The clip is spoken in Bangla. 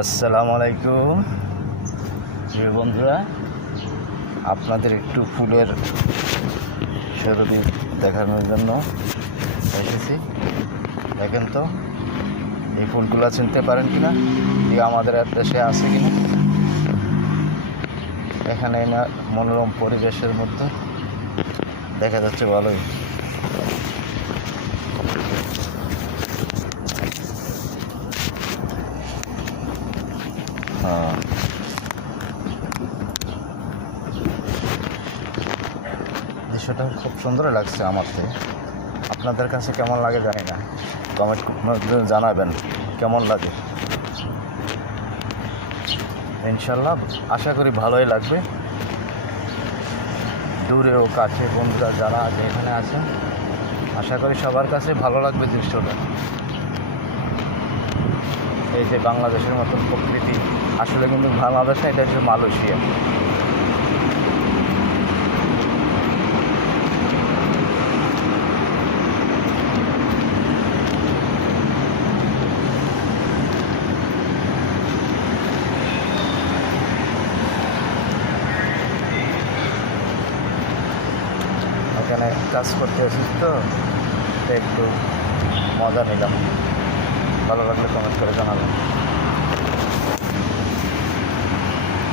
আসসালামু আলাইকুম প্রিয় বন্ধুরা, আপনাদের একটু ফুলের শরবি দেখানোর জন্য এসেছি। দেখেন তো এই ফুলগুলো চিনতে পারেন কিনা, আমাদের দেশে আছে কিনা। এখানে না মনোরম পরিবেশের মধ্যে দেখা যাচ্ছে ভালোই। দৃশ্যটা খুব সুন্দর লাগছে আমার থেকে। আপনাদের কাছে কেমন লাগে জানি না, কমেন্ট মধ্যে জানাবেন কেমন লাগে। ইনশাল্লাহ আশা করি ভালোই লাগবে। দূরে ও কাছে বন্ধুরা যারা এখানে আছেন, আশা করি সবার কাছে ভালো লাগবে দৃশ্যটা। এই যে বাংলাদেশের মতন প্রকৃতি, আসলে কিন্তু বাংলাদেশ না, এটা হচ্ছে মালয়েশিয়া। এখানে কাজ করতে এসেছি তো, একটু মজা নিলাম। ভালো লাগলে কমেন্ট করে জানাবেন।